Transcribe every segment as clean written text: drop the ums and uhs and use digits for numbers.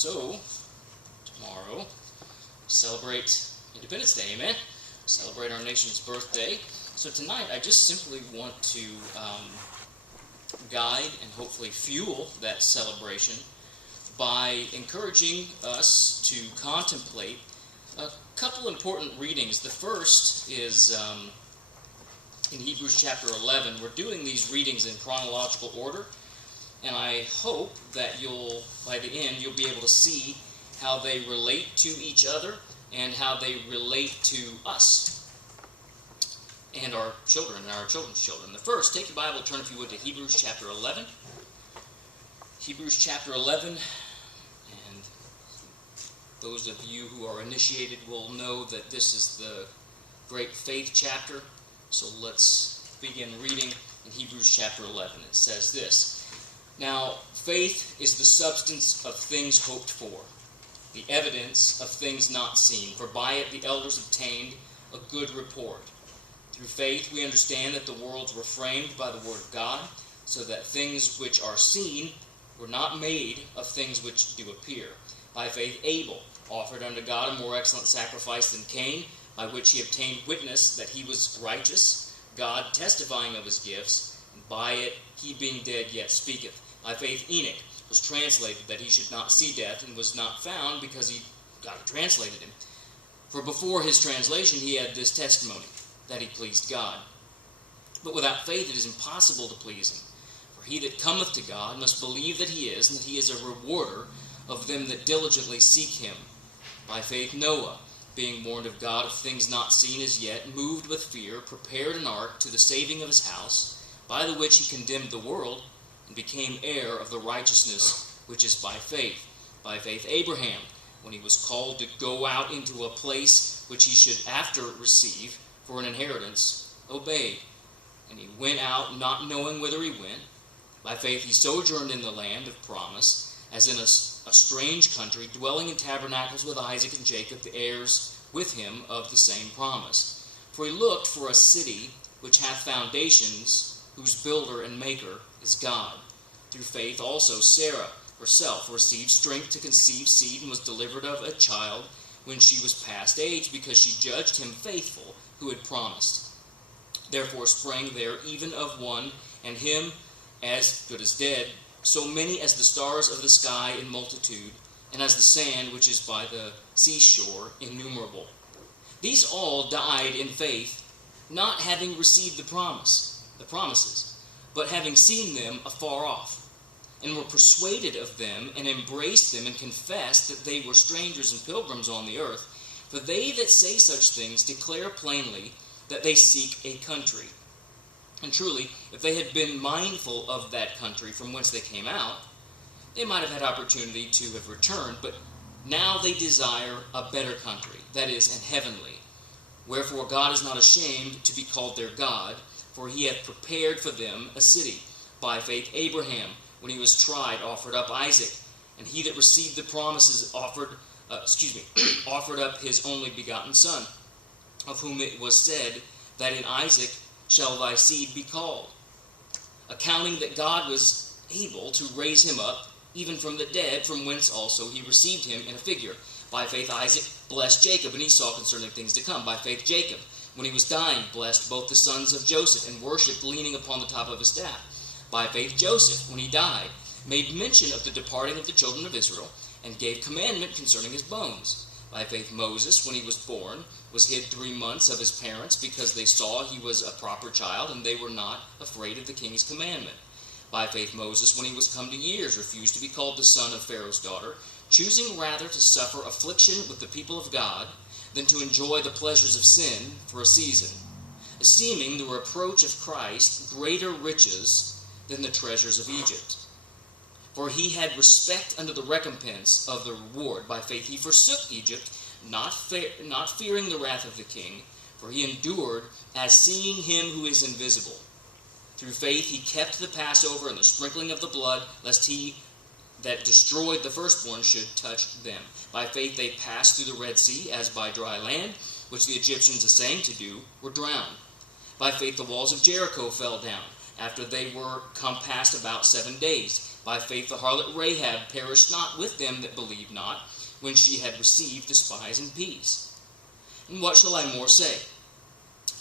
So, tomorrow, we celebrate Independence Day, amen? Celebrate our nation's birthday. So tonight, I just simply want to guide and hopefully fuel that celebration by encouraging us to contemplate a couple important readings. The first is in Hebrews chapter 11. We're doing these readings in chronological order, and I hope that by the end, you'll be able to see how they relate to each other and how they relate to us and our children and our children's children. The first, take your Bible, turn if you would to Hebrews chapter 11. Hebrews chapter 11, and those of you who are initiated will know that this is the great faith chapter. So let's begin reading in Hebrews chapter 11. It says this: Now, faith is the substance of things hoped for, the evidence of things not seen. For by it the elders obtained a good report. Through faith we understand that the worlds were framed by the word of God, so that things which are seen were not made of things which do appear. By faith Abel offered unto God a more excellent sacrifice than Cain, by which he obtained witness that he was righteous, God testifying of his gifts, and by it he being dead yet speaketh. By faith Enoch was translated that he should not see death, and was not found, because God had translated him. For before his translation he had this testimony, that he pleased God. But without faith it is impossible to please him. For he that cometh to God must believe that he is, and that he is a rewarder of them that diligently seek him. By faith Noah, being warned of God of things not seen as yet, moved with fear, prepared an ark to the saving of his house, by the which he condemned the world, and became heir of the righteousness which is by faith. By faith Abraham, when he was called to go out into a place which he should after receive for an inheritance, obeyed. And he went out not knowing whither he went. By faith he sojourned in the land of promise, as in a strange country, dwelling in tabernacles with Isaac and Jacob, the heirs with him of the same promise. For he looked for a city which hath foundations, whose builder and maker is God. Through faith also Sarah herself received strength to conceive seed, and was delivered of a child when she was past age, because she judged him faithful who had promised. Therefore sprang there even of one, and him as good as dead, so many as the stars of the sky in multitude, and as the sand which is by the seashore innumerable. These all died in faith, not having received the promises, but having seen them afar off, and were persuaded of them, and embraced them, and confessed that they were strangers and pilgrims on the earth. For they that say such things declare plainly that they seek a country. And truly, if they had been mindful of that country from whence they came out, they might have had opportunity to have returned, but now they desire a better country, that is, an heavenly. Wherefore God is not ashamed to be called their God, for he hath prepared for them a city. By faith Abraham, when he was tried, offered up Isaac, and he that received the promises offered up his only begotten son, of whom it was said that in Isaac shall thy seed be called, accounting that God was able to raise him up even from the dead, from whence also he received him in a figure. By faith Isaac blessed Jacob and Esau concerning things to come. By faith Jacob, when he was dying, blessed both the sons of Joseph, and worshipped leaning upon the top of his staff. By faith Joseph, when he died, made mention of the departing of the children of Israel, and gave commandment concerning his bones. By faith Moses, when he was born, was hid 3 months of his parents, because they saw he was a proper child, and they were not afraid of the king's commandment. By faith Moses, when he was come to years, refused to be called the son of Pharaoh's daughter, choosing rather to suffer affliction with the people of God, than to enjoy the pleasures of sin for a season, esteeming the reproach of Christ greater riches than the treasures of Egypt. For he had respect unto the recompense of the reward. By faith he forsook Egypt, not fearing the wrath of the king, for he endured as seeing him who is invisible. Through faith he kept the Passover and the sprinkling of the blood, lest he that destroyed the firstborn should touch them. By faith they passed through the Red Sea as by dry land, which the Egyptians assaying to do were drowned. By faith the walls of Jericho fell down, after they were compassed about 7 days. By faith the harlot Rahab perished not with them that believed not, when she had received the spies in peace. And what shall I more say?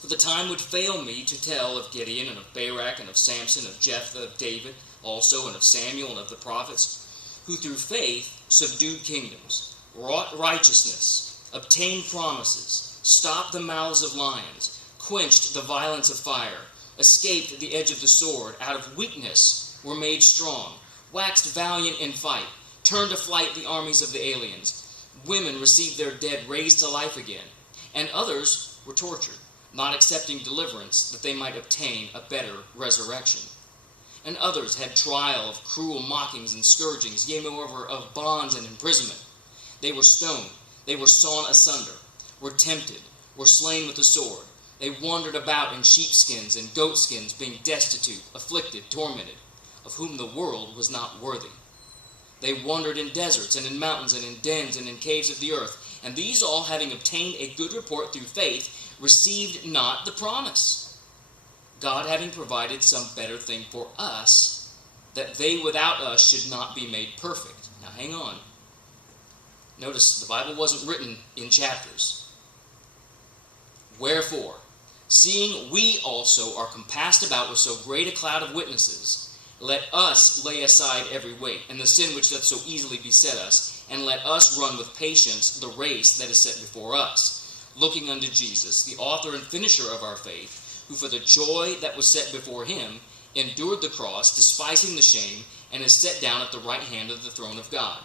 For the time would fail me to tell of Gideon, and of Barak, and of Samson, of Jephthah, of David also, and of Samuel, and of the prophets, who through faith subdued kingdoms, wrought righteousness, obtained promises, stopped the mouths of lions, quenched the violence of fire, escaped the edge of the sword, out of weakness were made strong, waxed valiant in fight, turned to flight the armies of the aliens. Women received their dead raised to life again, and others were tortured, not accepting deliverance that they might obtain a better resurrection. And others had trial of cruel mockings and scourgings, yea, moreover, of bonds and imprisonment. They were stoned, they were sawn asunder, were tempted, were slain with the sword. They wandered about in sheepskins and goatskins, being destitute, afflicted, tormented, of whom the world was not worthy. They wandered in deserts and in mountains and in dens and in caves of the earth. And these all, having obtained a good report through faith, received not the promise, God having provided some better thing for us, that they without us should not be made perfect. Now hang on. Notice the Bible wasn't written in chapters. Wherefore, seeing we also are compassed about with so great a cloud of witnesses, let us lay aside every weight, and the sin which doth so easily beset us, and let us run with patience the race that is set before us, looking unto Jesus, the author and finisher of our faith, who for the joy that was set before him endured the cross, despising the shame, and is set down at the right hand of the throne of God.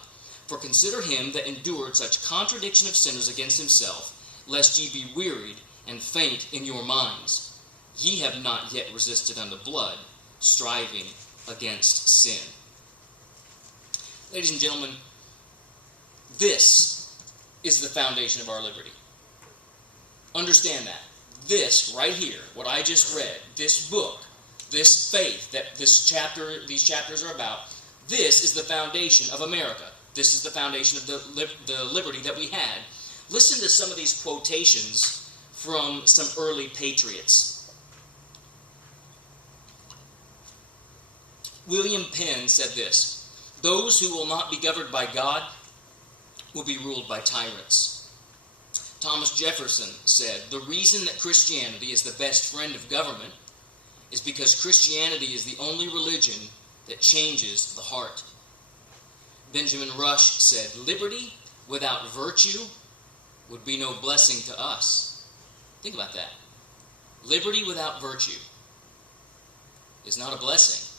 For consider him that endured such contradiction of sinners against himself, lest ye be wearied and faint in your minds. Ye have not yet resisted unto blood, striving against sin. Ladies and gentlemen, this is the foundation of our liberty. Understand that. This right here, what I just read, this book, this faith that these chapters are about, this is the foundation of America. This is the foundation of the liberty that we had. Listen to some of these quotations from some early patriots. William Penn said this: "Those who will not be governed by God will be ruled by tyrants." Thomas Jefferson said, "The reason that Christianity is the best friend of government is because Christianity is the only religion that changes the heart." Benjamin Rush said, "Liberty without virtue would be no blessing to us." Think about that. Liberty without virtue is not a blessing.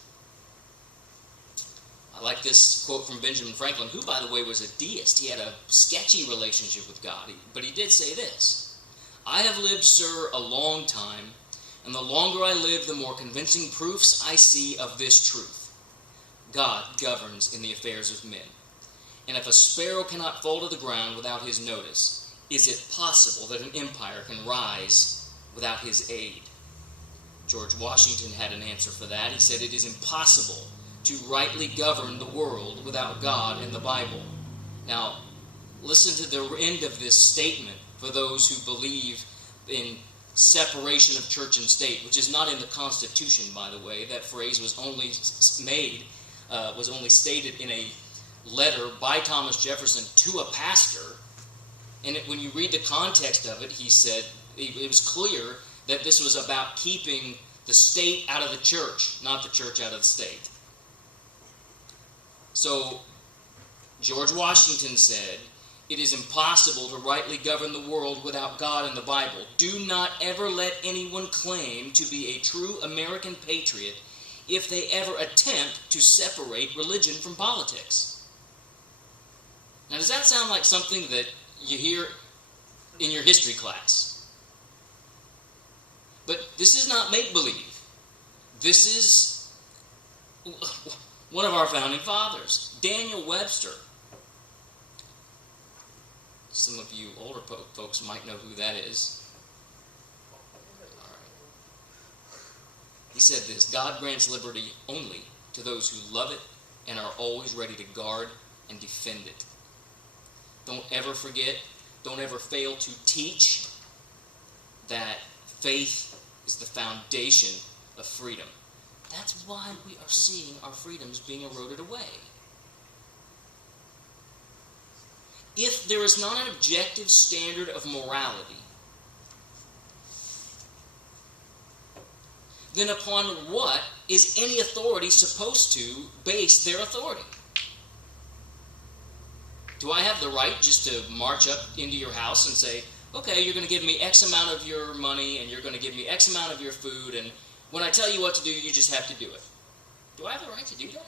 I like this quote from Benjamin Franklin, who, by the way, was a deist. He had a sketchy relationship with God, but he did say this: "I have lived, sir, a long time, and the longer I live, the more convincing proofs I see of this truth. God governs in the affairs of men. And if a sparrow cannot fall to the ground without his notice, is it possible that an empire can rise without his aid?" George Washington had an answer for that. He said, "It is impossible to rightly govern the world without God and the Bible." Now, listen to the end of this statement for those who believe in separation of church and state, which is not in the Constitution, by the way. That phrase was only stated in a letter by Thomas Jefferson to a pastor. And when you read the context of it, he said it was clear that this was about keeping the state out of the church, not the church out of the state. So, George Washington said, "It is impossible to rightly govern the world without God and the Bible. Do not ever let anyone claim to be a true American patriot if they ever attempt to separate religion from politics." Now, does that sound like something that you hear in your history class? But this is not make-believe. This is one of our founding fathers, Daniel Webster. Some of you older folks might know who that is. All right. He said this: "God grants liberty only to those who love it and are always ready to guard and defend it." Don't ever forget, don't ever fail to teach that faith is the foundation of freedom. That's why we are seeing our freedoms being eroded away. If there is not an objective standard of morality, then upon what is any authority supposed to base their authority? Do I have the right just to march up into your house and say, okay, you're going to give me X amount of your money and you're going to give me X amount of your food, and when I tell you what to do, you just have to do it? Do I have the right to do that?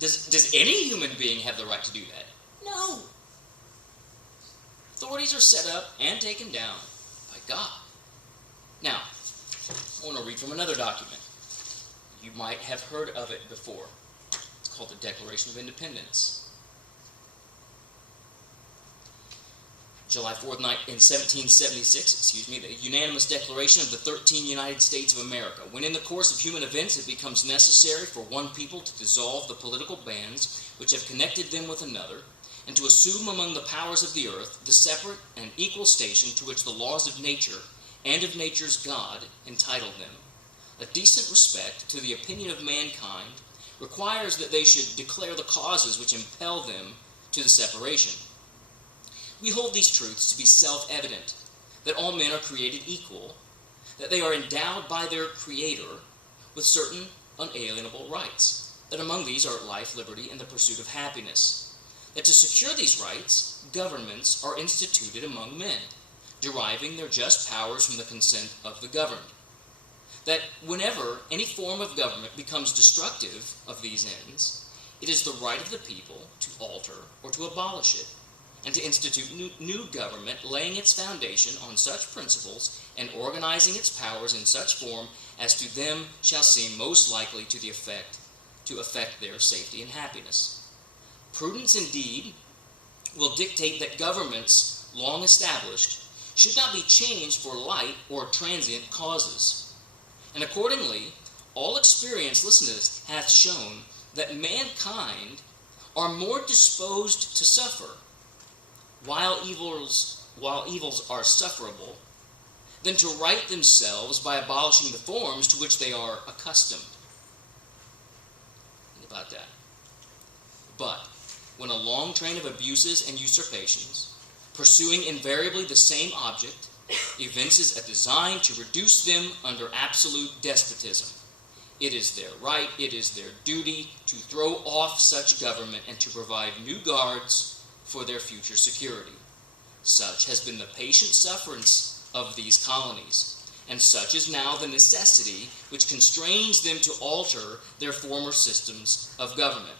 Does any human being have the right to do that? No. Authorities are set up and taken down by God. Now, I want to read from another document. You might have heard of it before. It's called the Declaration of Independence. July 4th, in 1776, the unanimous declaration of the 13 United States of America. When in the course of human events it becomes necessary for one people to dissolve the political bands which have connected them with another, and to assume among the powers of the earth the separate and equal station to which the laws of nature and of nature's God entitle them, a decent respect to the opinion of mankind requires that they should declare the causes which impel them to the separation. We hold these truths to be self-evident, that all men are created equal, that they are endowed by their Creator with certain unalienable rights, that among these are life, liberty, and the pursuit of happiness, that to secure these rights, governments are instituted among men, deriving their just powers from the consent of the governed, that whenever any form of government becomes destructive of these ends, it is the right of the people to alter or to abolish it, and to institute new government, laying its foundation on such principles and organizing its powers in such form as to them shall seem most likely to affect their safety and happiness. Prudence indeed will dictate that governments long established should not be changed for light or transient causes. And accordingly, all experience, listen to this, hath shown that mankind are more disposed to suffer while evils are sufferable, than to right themselves by abolishing the forms to which they are accustomed. Think about that. But when a long train of abuses and usurpations, pursuing invariably the same object, evinces a design to reduce them under absolute despotism, it is their right, it is their duty to throw off such government and to provide new guards for their future security. Such has been the patient sufferance of these colonies, and such is now the necessity which constrains them to alter their former systems of government.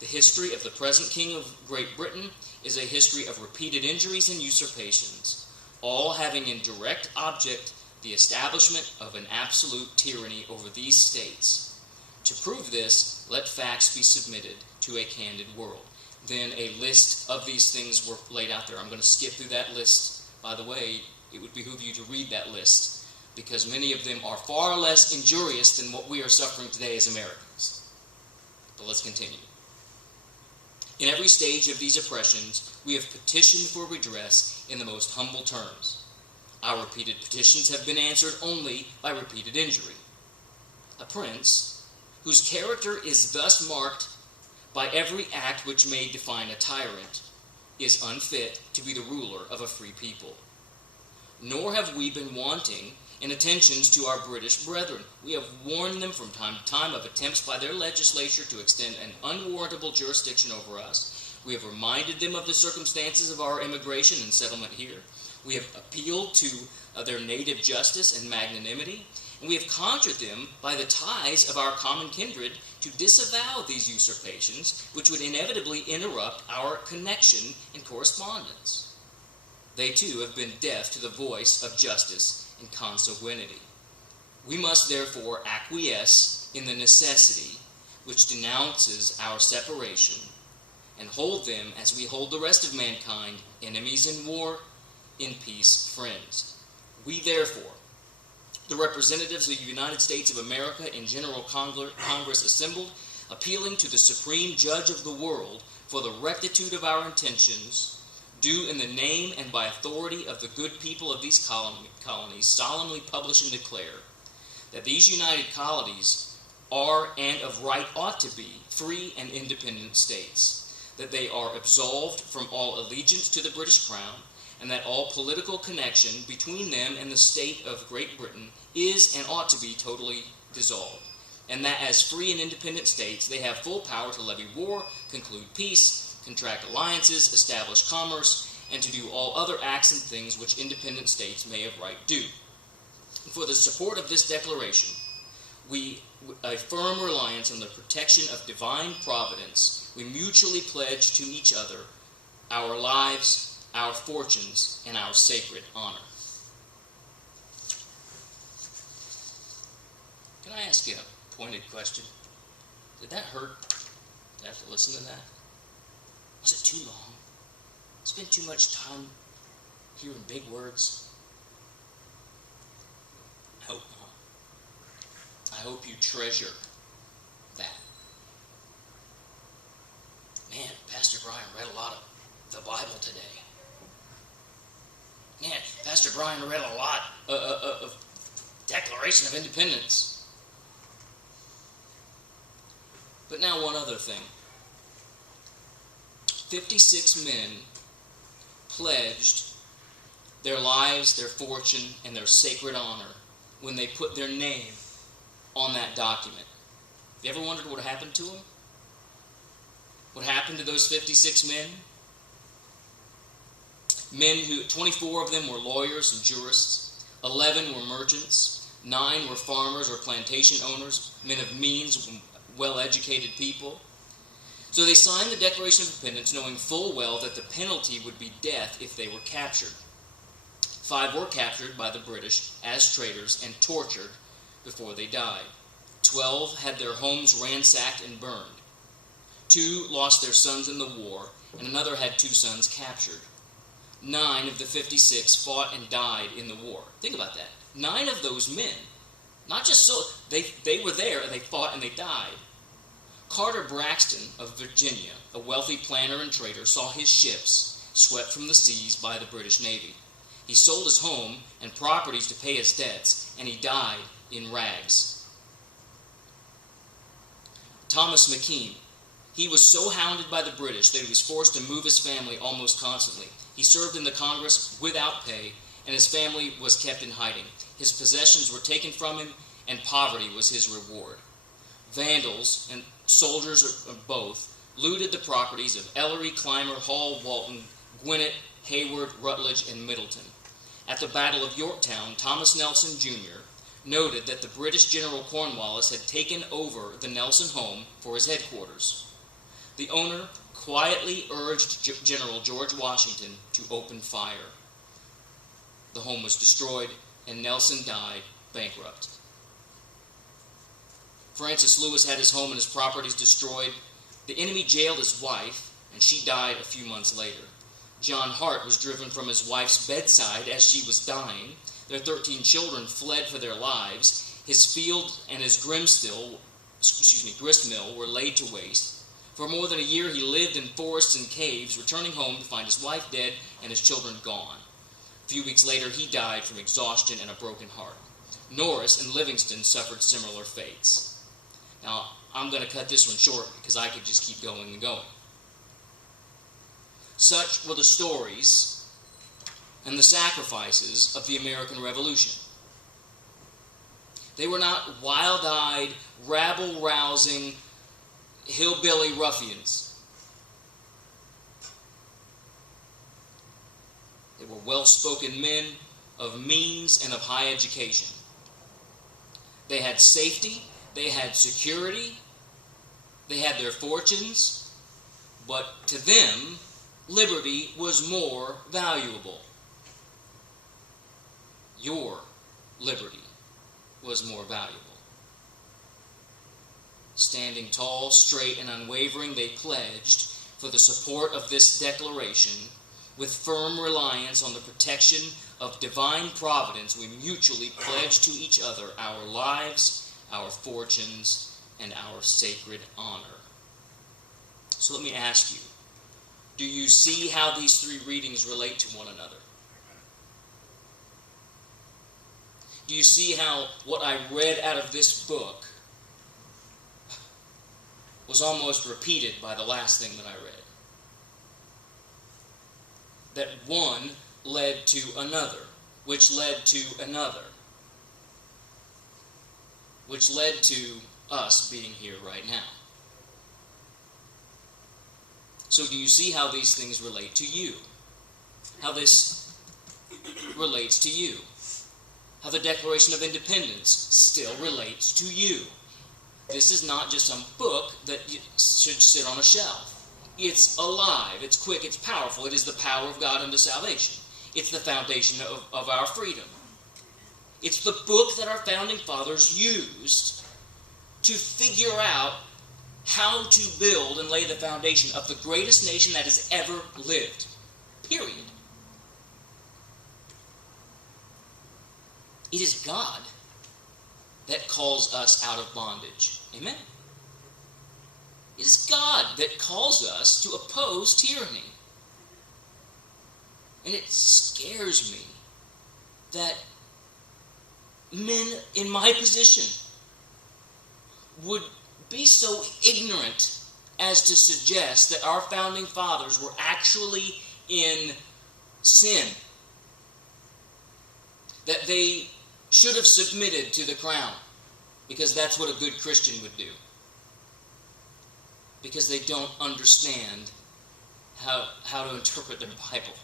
The history of the present King of Great Britain is a history of repeated injuries and usurpations, all having in direct object the establishment of an absolute tyranny over these states. To prove this, let facts be submitted to a candid world. Then a list of these things were laid out there. I'm going to skip through that list. By the way, it would behoove you to read that list, because many of them are far less injurious than what we are suffering today as Americans. But let's continue. In every stage of these oppressions, we have petitioned for redress in the most humble terms. Our repeated petitions have been answered only by repeated injury. A prince, whose character is thus marked by every act which may define a tyrant, is unfit to be the ruler of a free people. Nor have we been wanting in attentions to our British brethren. We have warned them from time to time of attempts by their legislature to extend an unwarrantable jurisdiction over us. We have reminded them of the circumstances of our immigration and settlement here. We have appealed to their native justice and magnanimity, and we have conjured them by the ties of our common kindred to disavow these usurpations, which would inevitably interrupt our connection and correspondence. They too have been deaf to the voice of justice and consanguinity. We must therefore acquiesce in the necessity which denounces our separation, and hold them as we hold the rest of mankind, enemies in war, in peace friends. We therefore, the representatives of the United States of America in General Congress assembled, appealing to the Supreme Judge of the world for the rectitude of our intentions, do in the name and by authority of the good people of these colonies solemnly publish and declare that these united colonies are and of right ought to be free and independent states, that they are absolved from all allegiance to the British Crown, and that all political connection between them and the state of Great Britain is and ought to be totally dissolved, and that as free and independent states they have full power to levy war, conclude peace, contract alliances, establish commerce, and to do all other acts and things which independent states may of right do. For the support of this declaration, a firm reliance on the protection of divine providence, we mutually pledge to each other our lives, our fortunes, and our sacred honor. Can I ask you a pointed question? Did that hurt to have to listen to that? Was it too long? Spend too much time hearing big words? I hope not. I hope you treasure that. Man, Pastor Brian read a lot of the Bible today. Man, Pastor Brian read a lot of Declaration of Independence. But now one other thing. 56 men pledged their lives, their fortune, and their sacred honor when they put their name on that document. You ever wondered what happened to them? What happened to those 56 men? Men who, 24 of them were lawyers and jurists, 11 were merchants, 9 were farmers or plantation owners, men of means, well-educated people. So they signed the Declaration of Independence knowing full well that the penalty would be death if they were captured. 5 were captured by the British as traitors and tortured before they died. 12 had their homes ransacked and burned. 2 lost their sons in the war, and another had 2 sons captured. 9 of the 56 fought and died in the war. Think about that. 9 of those men, not just so, they were there and they fought and they died. Carter Braxton of Virginia, a wealthy planter and trader, saw his ships swept from the seas by the British Navy. He sold his home and properties to pay his debts, and he died in rags. Thomas McKean, he was so hounded by the British that he was forced to move his family almost constantly. He served in the Congress without pay, and his family was kept in hiding. His possessions were taken from him, and poverty was his reward. Vandals, and soldiers of both, looted the properties of Ellery, Clymer, Hall, Walton, Gwinnett, Hayward, Rutledge, and Middleton. At the Battle of Yorktown, Thomas Nelson, Jr. noted that the British General Cornwallis had taken over the Nelson home for his headquarters. The owner quietly urged General George Washington to open fire. The home was destroyed, and Nelson died bankrupt. Francis Lewis had his home and his properties destroyed. The enemy jailed his wife, and she died a few months later. John Hart was driven from his wife's bedside as she was dying. Their 13 children fled for their lives. His field and his gristmill were laid to waste. For more than a year he lived in forests and caves, returning home to find his wife dead and his children gone. A few weeks later he died from exhaustion and a broken heart. Norris and Livingston suffered similar fates. Now, I'm going to cut this one short because I could just keep going and going. Such were the stories and the sacrifices of the American Revolution. They were not wild-eyed, rabble-rousing, hillbilly ruffians. They were well-spoken men of means and of high education. They had safety, they had security, they had their fortunes, but to them, liberty was more valuable. Your liberty was more valuable. Standing tall, straight, and unwavering, they pledged for the support of this declaration, with firm reliance on the protection of divine providence, we mutually pledge to each other our lives, our fortunes, and our sacred honor. So let me ask you, do you see how these 3 readings relate to one another? Do you see how what I read out of this book was almost repeated by the last thing that I read? That one led to another, which led to another, which led to us being here right now. So do you see how these things relate to you? How this relates to you? How the Declaration of Independence still relates to you? This is not just some book that should sit on a shelf. It's alive, it's quick, it's powerful. It is the power of God unto salvation. It's the foundation of our freedom. It's the book that our founding fathers used to figure out how to build and lay the foundation of the greatest nation that has ever lived. Period. It is God that calls us out of bondage. Amen? It is God that calls us to oppose tyranny. And it scares me that men in my position would be so ignorant as to suggest that our founding fathers were actually in sin. That they should have submitted to the crown, because that's what a good Christian would do. Because they don't understand how to interpret their Bible.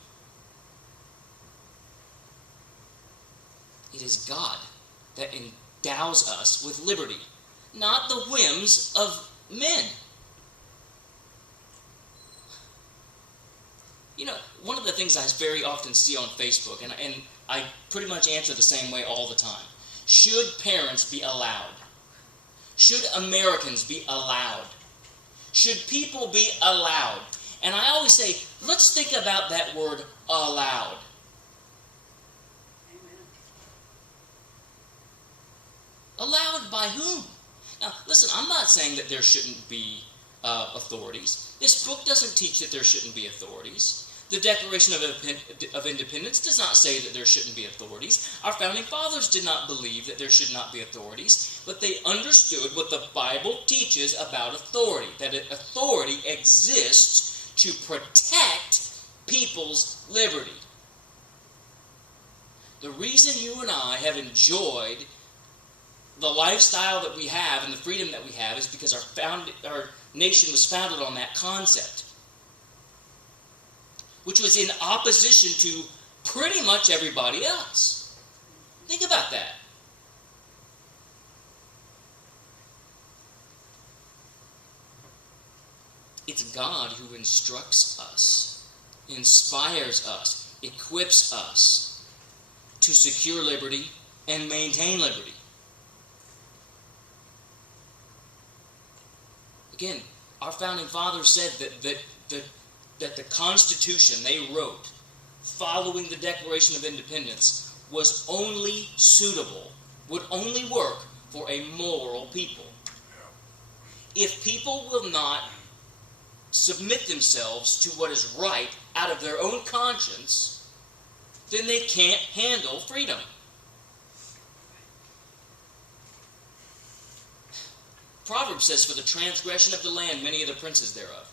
It is God that endows us with liberty, not the whims of men. You know, one of the things I very often see on Facebook, and I pretty much answer the same way all the time. Should parents be allowed? Should Americans be allowed? Should people be allowed? And I always say, let's think about that word, allowed. Allowed by whom? Now, listen, I'm not saying that there shouldn't be authorities. This book doesn't teach that there shouldn't be authorities. The Declaration of Independence does not say that there shouldn't be authorities. Our founding fathers did not believe that there should not be authorities, but they understood what the Bible teaches about authority, that authority exists to protect people's liberty. The reason you and I have enjoyed the lifestyle that we have and the freedom that we have is because our nation was founded on that concept, which was in opposition to pretty much everybody else. Think about that. It's God who instructs us, inspires us, equips us to secure liberty and maintain liberty. Again, our founding fathers said that the Constitution they wrote following the Declaration of Independence was only suitable, would only work for a moral people. If people will not submit themselves to what is right out of their own conscience, then they can't handle freedom. Proverbs says, for the transgression of the land, many are the princes thereof.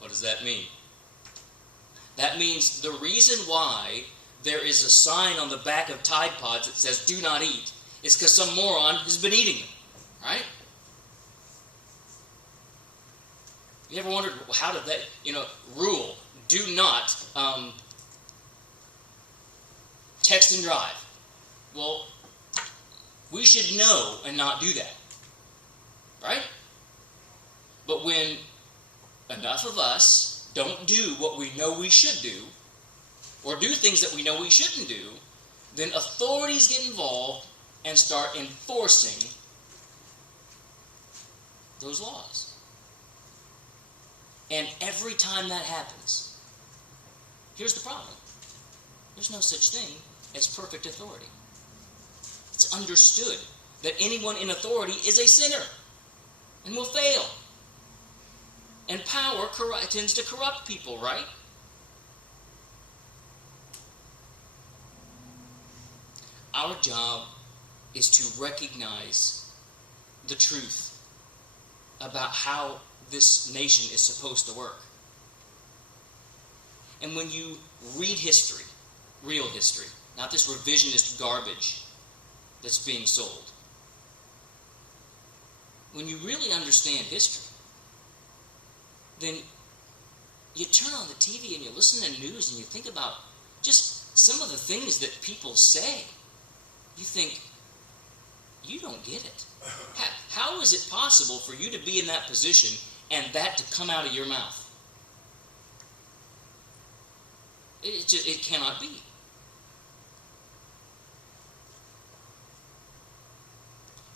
What does that mean? That means the reason why there is a sign on the back of Tide Pods that says, do not eat, is because some moron has been eating them. Right? You ever wondered, how did that, rule, do not text and drive. Well, we should know and not do that. Right? But when enough of us don't do what we know we should do, or do things that we know we shouldn't do, then authorities get involved and start enforcing those laws. And every time that happens, here's the problem. There's no such thing as perfect authority. It's understood that anyone in authority is a sinner and will fail. And power tends to corrupt people, right? Our job is to recognize the truth about how this nation is supposed to work. And when you read history, real history, not this revisionist garbage that's being sold, when you really understand history, then you turn on the TV and you listen to news and you think about just some of the things that people say. You think, you don't get it. How is it possible for you to be in that position and that to come out of your mouth? It cannot be.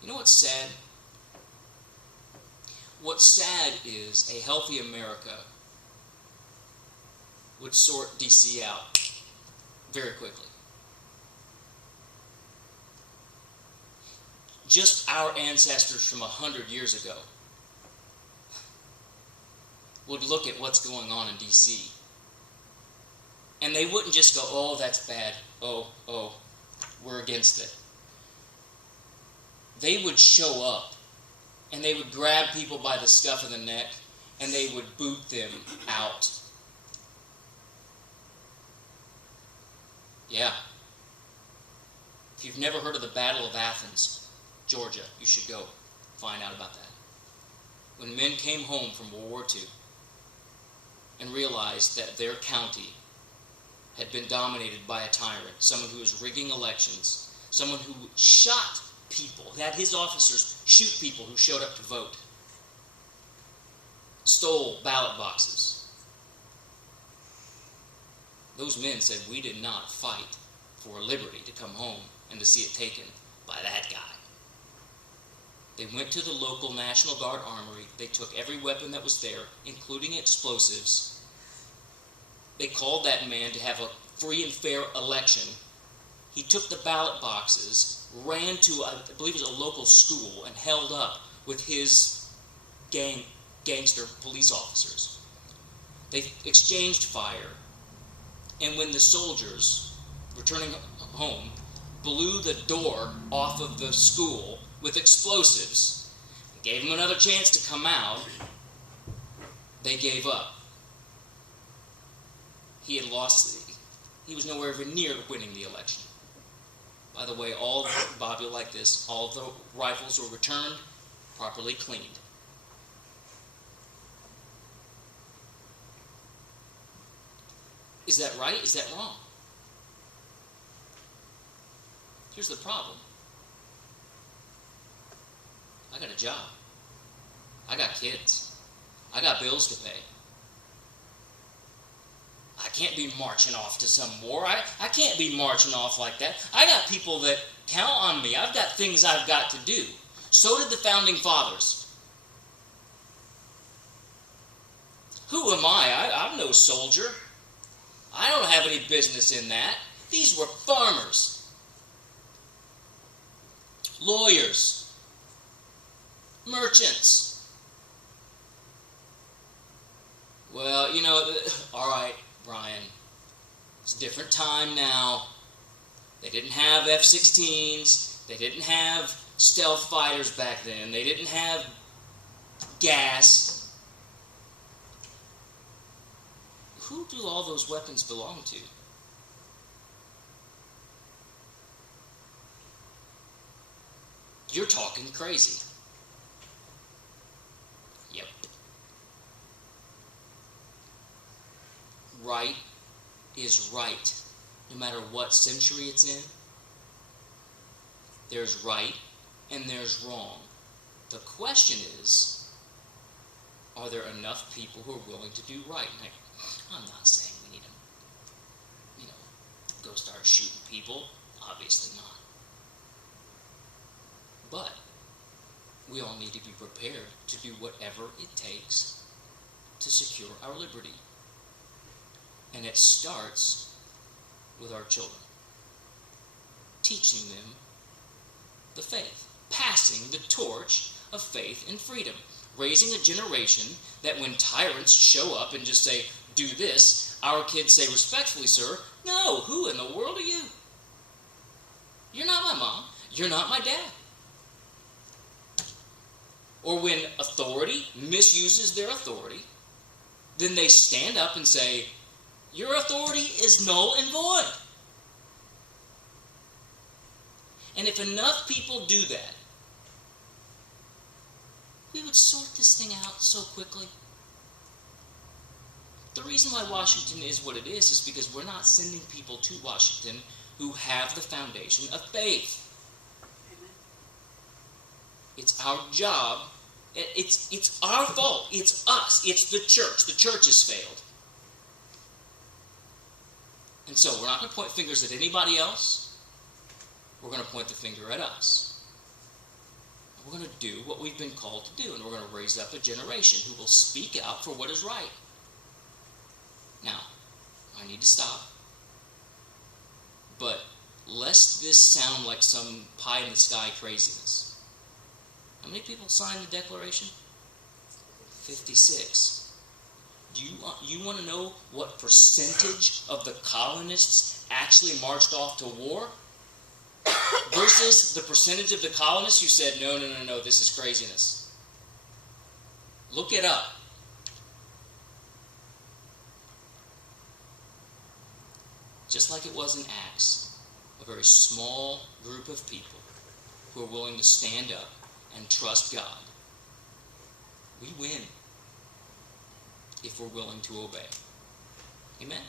You know what's sad? What's sad is a healthy America would sort DC out very quickly. Just our ancestors from 100 years ago would look at what's going on in DC. And they wouldn't just go, oh, that's bad. Oh, we're against it. They would show up and they would grab people by the scruff of the neck and they would boot them out. Yeah. If you've never heard of the Battle of Athens, Georgia, you should go find out about that. When men came home from World War II and realized that their county had been dominated by a tyrant, someone who was rigging elections, someone who shot people, had his officers shoot people who showed up to vote, stole ballot boxes. Those men said, we did not fight for liberty to come home and to see it taken by that guy. They went to the local National Guard armory. They took every weapon that was there, including explosives. They called that man to have a free and fair election. He took the ballot boxes, ran to, I believe it was a local school, and held up with his gangster police officers. They exchanged fire, and when the soldiers, returning home, blew the door off of the school with explosives, gave him another chance to come out, they gave up. He had lost, he was nowhere even near winning the election. By the way, Bob, you'll like this, all of the rifles were returned, properly cleaned. Is that right? Is that wrong? Here's the problem. I got a job. I got kids. I got bills to pay. I can't be marching off to some war. I can't be marching off like that. I got people that count on me. I've got things I've got to do. So did the Founding Fathers. Who am I? I'm no soldier. I don't have any business in that. These were farmers, lawyers, merchants. Well, all right, Brian, it's a different time now. They didn't have F-16s. They didn't have stealth fighters back then. They didn't have gas. Who do all those weapons belong to? You're talking crazy. Yep. Right is right, no matter what century it's in. There's right and there's wrong. The question is, are there enough people who are willing to do right? Now, I'm not saying we need to, go start shooting people. Obviously not. But we all need to be prepared to do whatever it takes to secure our liberty. And it starts with our children. Teaching them the faith. Passing the torch of faith and freedom. Raising a generation that when tyrants show up and just say, do this, our kids say respectfully, sir, no, who in the world are you? You're not my mom. You're not my dad. Or when authority misuses their authority, then they stand up and say, your authority is null and void. And if enough people do that, we would sort this thing out so quickly. The reason why Washington is what it is because we're not sending people to Washington who have the foundation of faith. Amen. It's our job. It's our fault. It's us. It's the church. The church has failed. And so we're not going to point fingers at anybody else. We're going to point the finger at us. We're going to do what we've been called to do, and we're going to raise up a generation who will speak out for what is right. Now, I need to stop. But lest this sound like some pie-in-the-sky craziness, how many people signed the Declaration? 56. Do you want to know what percentage of the colonists actually marched off to war? Versus the percentage of the colonists who said, no, this is craziness. Look it up. Just like it was in Acts, a very small group of people who are willing to stand up and trust God. We win if we're willing to obey. Amen?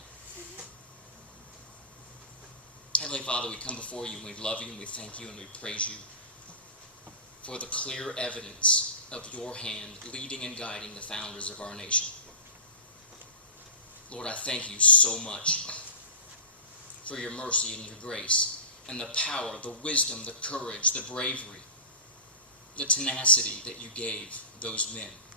Heavenly Father, we come before you and we love you and we thank you and we praise you for the clear evidence of your hand leading and guiding the founders of our nation. Lord, I thank you so much for your mercy and your grace and the power, the wisdom, the courage, the bravery, the tenacity that you gave those men.